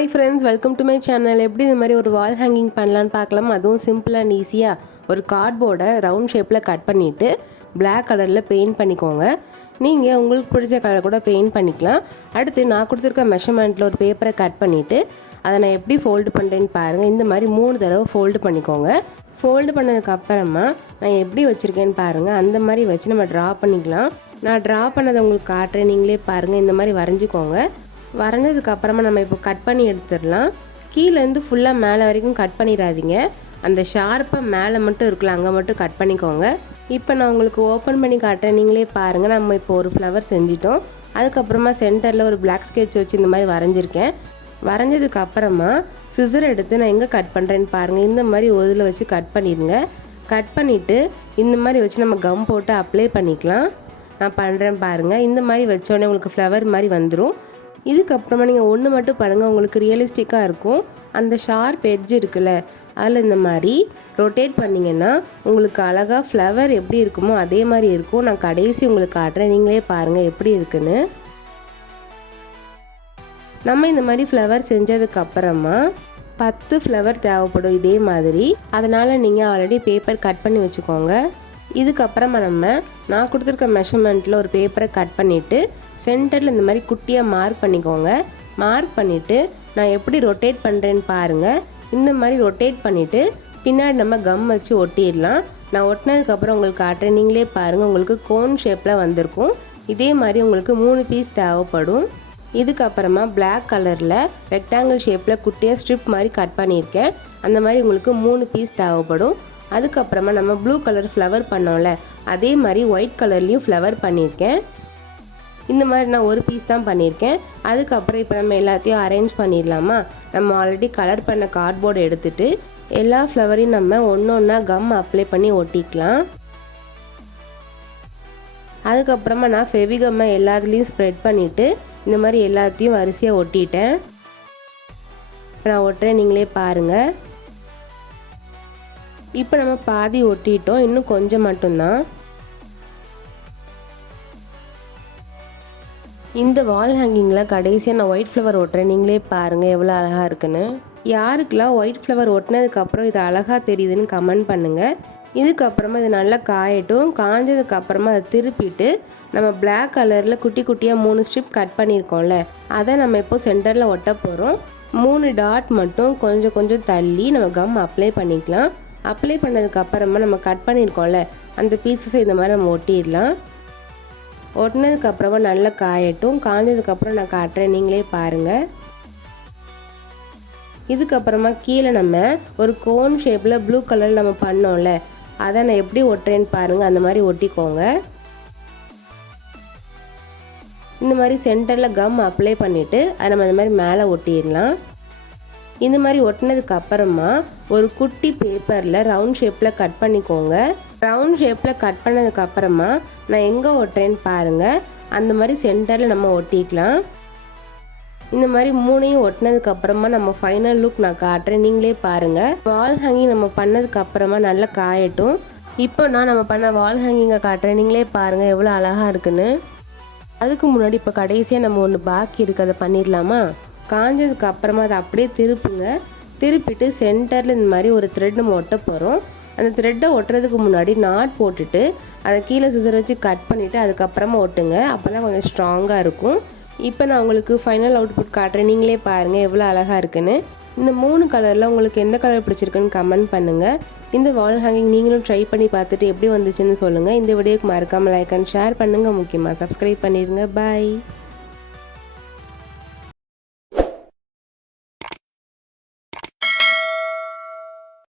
Hi friends, welcome to my channel. எப்படி இந்த மாதிரி ஒரு வால் ஹேங்கிங் பண்ணலான்னு பார்க்கலாம். அதுவும் சிம்பிள் அண்ட் ஈஸியாக ஒரு கார்ட்போர்டை ரவுண்ட் ஷேப்பில் கட் பண்ணிவிட்டு பிளாக் கலரில் பெயிண்ட் பண்ணிக்கோங்க. நீங்கள் உங்களுக்கு பிடிச்ச கலர் கூட பெயிண்ட் பண்ணிக்கலாம். அடுத்து நான் கொடுத்துருக்க மெஷர்மெண்ட்டில் ஒரு பேப்பரை கட் பண்ணிவிட்டு அதை நான் எப்படி ஃபோல்டு பண்ணுறேன்னு பாருங்கள். இந்த மாதிரி 3 தடவை ஃபோல்டு பண்ணிக்கோங்க. ஃபோல்டு பண்ணதுக்கப்புறமா நான் எப்படி வச்சுருக்கேன்னு பாருங்கள். அந்த மாதிரி வச்சு நம்ம ட்ரா பண்ணிக்கலாம். நான் ட்ரா பண்ணதை உங்களுக்கு காட்டுறேன், நீங்களே பாருங்கள். இந்த மாதிரி வரைஞ்சிக்கோங்க. வரைஞ்சதுக்கப்புறமா நம்ம இப்போ கட் பண்ணி எடுத்துடலாம். கீழேருந்து ஃபுல்லாக மேலே வரைக்கும் கட் பண்ணிடாதீங்க. அந்த ஷார்ப்பாக மேலே மட்டும் இருக்குல்ல, அங்கே மட்டும் கட் பண்ணிக்கோங்க. இப்போ நான் உங்களுக்கு ஓப்பன் பண்ணி காட்டுறேன், நீங்களே பாருங்கள். நம்ம இப்போ ஒரு ஃப்ளவர் செஞ்சிட்டோம். அதுக்கப்புறமா சென்டரில் ஒரு பிளாக் ஸ்கெட்ச் வச்சு இந்த மாதிரி வரைஞ்சிருக்கேன். வரைஞ்சதுக்கப்புறமா சிசர் எடுத்து நான் எங்கே கட் பண்ணுறேன்னு பாருங்கள். இந்த மாதிரி ஒதில் வச்சு கட் பண்ணிடுங்க. கட் பண்ணிவிட்டு இந்த மாதிரி வச்சு நம்ம கம் போட்டு அப்ளை பண்ணிக்கலாம். நான் பண்ணுறேன் பாருங்கள். இந்த மாதிரி வச்சோடனே உங்களுக்கு ஃப்ளவர் மாதிரி வந்துடும். இதுக்கப்புறமா நீங்கள் ஒன்று மட்டும் பண்ணுங்கள், உங்களுக்கு ரியலிஸ்டிக்காக இருக்கும். அந்த ஷார்ப் எட்ஜ் இருக்குல்ல, அதில் இந்த மாதிரி ரொட்டேட் பண்ணிங்கன்னா உங்களுக்கு அழகாக ஃப்ளவர் எப்படி இருக்குமோ அதே மாதிரி இருக்கும். நான் கடைசி உங்களுக்கு காட்டுறேன், நீங்களே பாருங்கள் எப்படி இருக்குன்னு. நம்ம இந்த மாதிரி ஃப்ளவர் செஞ்சதுக்கப்புறமா 10 ஃப்ளவர் தேவைப்படும் இதே மாதிரி. அதனால் நீங்கள் ஆல்ரெடி பேப்பர் கட் பண்ணி வச்சுக்கோங்க. இதுக்கப்புறமா நான் கொடுத்துருக்க மெஷர்மெண்ட்டில் ஒரு பேப்பரை கட் பண்ணிவிட்டு சென்டரில் இந்த மாதிரி குட்டியாக மார்க் பண்ணிக்கோங்க. மார்க் பண்ணிவிட்டு நான் எப்படி ரொட்டேட் பண்ணுறேன்னு பாருங்கள். இந்த மாதிரி ரொட்டேட் பண்ணிவிட்டு பின்னாடி நம்ம கம் வச்சு ஒட்டிடலாம். நான் ஒட்டினதுக்கப்புறம் உங்களுக்கு காட்டுறேன், நீங்களே பாருங்கள். உங்களுக்கு கோன் ஷேப்பில் வந்திருக்கும். இதே மாதிரி உங்களுக்கு 3 பீஸ் தேவைப்படும். இதுக்கப்புறமா பிளாக் கலரில் ரெக்டாங்கிள் ஷேப்பில் குட்டியாக ஸ்ட்ரிப் மாதிரி கட் பண்ணியிருக்கேன். அந்த மாதிரி உங்களுக்கு 3 பீஸ் தேவைப்படும். அதுக்கப்புறமா நம்ம ப்ளூ கலர் ஃப்ளவர் பண்ணோம்ல, அதே மாதிரி ஒயிட் கலர்லேயும் ஃப்ளவர் பண்ணியிருக்கேன். இந்த மாதிரி நான் ஒரு பீஸ் தான் பண்ணியிருக்கேன். அதுக்கப்புறம் இப்போ நம்ம எல்லாத்தையும் அரேஞ்ச் பண்ணிடலாமா. நம்ம ஆல்ரெடி கலர் பண்ண கார்ட்போர்டு எடுத்துகிட்டு எல்லா ஃப்ளவரையும் நம்ம ஒன்று ஒன்றா கம் அப்ளை பண்ணி ஒட்டிக்கலாம். அதுக்கப்புறமா நான் ஃபெவிகம்மை எல்லாத்துலேயும் ஸ்ப்ரெட் பண்ணிவிட்டு இந்த மாதிரி எல்லாத்தையும் வரிசையாக ஒட்டிட்டேன். நான் ஒட்டுறேன், நீங்களே பாருங்கள். இப்போ நம்ம பாதி ஒட்டிட்டோம், இன்னும் கொஞ்சம் மட்டும்தான். இந்த வால் ஹேங்கிங்கில் கடைசியாக நான் ஒயிட் ஃப்ளவர் ஒட்டுறேன், நீங்களே பாருங்கள் எவ்வளோ அழகாக இருக்குன்னு. யாருக்கெல்லாம் ஒயிட் ஃப்ளவர் ஒட்டினதுக்கப்புறம் இது அழகாக தெரியுதுன்னு கமெண்ட் பண்ணுங்கள். இதுக்கப்புறமா இது நல்லா காயட்டும். காஞ்சதுக்கப்புறமா அதை திருப்பிட்டு நம்ம பிளாக் கலரில் குட்டி குட்டியாக 3 ஸ்ட்ரிப் கட் பண்ணியிருக்கோம்ல, அதை நம்ம இப்போ சென்டரில் ஒட்ட போகிறோம். 3 டாட் மட்டும் கொஞ்சம் கொஞ்சம் தள்ளி நம்ம கம் அப்ளை பண்ணிக்கலாம். அப்ளை பண்ணதுக்கப்புறமா நம்ம கட் பண்ணியிருக்கோம்ல, அந்த பீசஸை இந்த மாதிரி நம்ம ஒட்டிடலாம். ஒட்டினதுக்கப்புறமா நல்லா காயட்டும். காஞ்சதுக்கப்புறம் நான் காட்டுறேன், நீங்களே பாருங்கள். இதுக்கப்புறமா கீழே நம்ம ஒரு கோன் ஷேப்பில் ப்ளூ கலர் நம்ம பண்ணோம்ல, அதை நான் எப்படி ஒட்டுறேன்னு பாருங்கள். அந்த மாதிரி ஒட்டிக்கோங்க. இந்த மாதிரி சென்டரில் கம் அப்ளை பண்ணிவிட்டு அதை நம்ம இந்த மாதிரி மேலே ஒட்டிடலாம். இந்த மாதிரி ஒட்டினதுக்கு அப்புறமா ஒரு குட்டி பேப்பரில் ரவுண்ட் ஷேப்பில் கட் பண்ணிக்கோங்க. ரவுண்ட் ஷேப்பில் கட் பண்ணதுக்கப்புறமா நான் எங்கே ஒட்டுறேன்னு பாருங்கள். அந்த மாதிரி சென்டரில் நம்ம ஒட்டிக்கலாம். இந்த மாதிரி 3ஐயும் ஒட்டினதுக்கப்புறமா நம்ம ஃபைனல் லுக் நான் காட்டுறேன், நீங்களே பாருங்கள். வால் ஹேங்கிங் நம்ம பண்ணதுக்கப்புறமா நல்லா காயட்டும். இப்போ நம்ம பண்ண வால் ஹேங்கிங்கை காட்டுறேன், நீங்களே பாருங்கள் எவ்வளோ அழகாக இருக்குன்னு. அதுக்கு முன்னாடி இப்போ கடைசியாக நம்ம ஒன்று பாக்கி இருக்குது, அதை பண்ணிடலாமா. காஞ்சதுக்கு அப்புறமா அதை அப்படியே திருப்புங்க. திருப்பிட்டு சென்டரில் இந்த மாதிரி ஒரு த்ரெட் நம்ம ஒட்ட போகிறோம். அந்த த்ரெட்டை ஒட்டுறதுக்கு முன்னாடி நாட் போட்டுட்டு அதை கீழே சிசர் வச்சு கட் பண்ணிவிட்டு அதுக்கப்புறமா ஒட்டுங்க. அப்போ தான் கொஞ்சம் ஸ்ட்ராங்காக இருக்கும். இப்போ நான் உங்களுக்கு ஃபைனல் அவுட்புட் காட்டுறேன், நீங்களே பாருங்கள் எவ்வளோ அழகாக இருக்குன்னு. இந்த 3 கலரில் உங்களுக்கு எந்த கலர் பிடிச்சிருக்குன்னு கமெண்ட் பண்ணுங்கள். இந்த வால் ஹேங்கிங் நீங்களும் ட்ரை பண்ணி பார்த்துட்டு எப்படி வந்துச்சுன்னு சொல்லுங்கள். இந்த வீடியோக்கு மறக்காமல் லைக் அண்ட் ஷேர் பண்ணுங்கள். முக்கியமாக சப்ஸ்கிரைப் பண்ணிடுங்க. பாய்.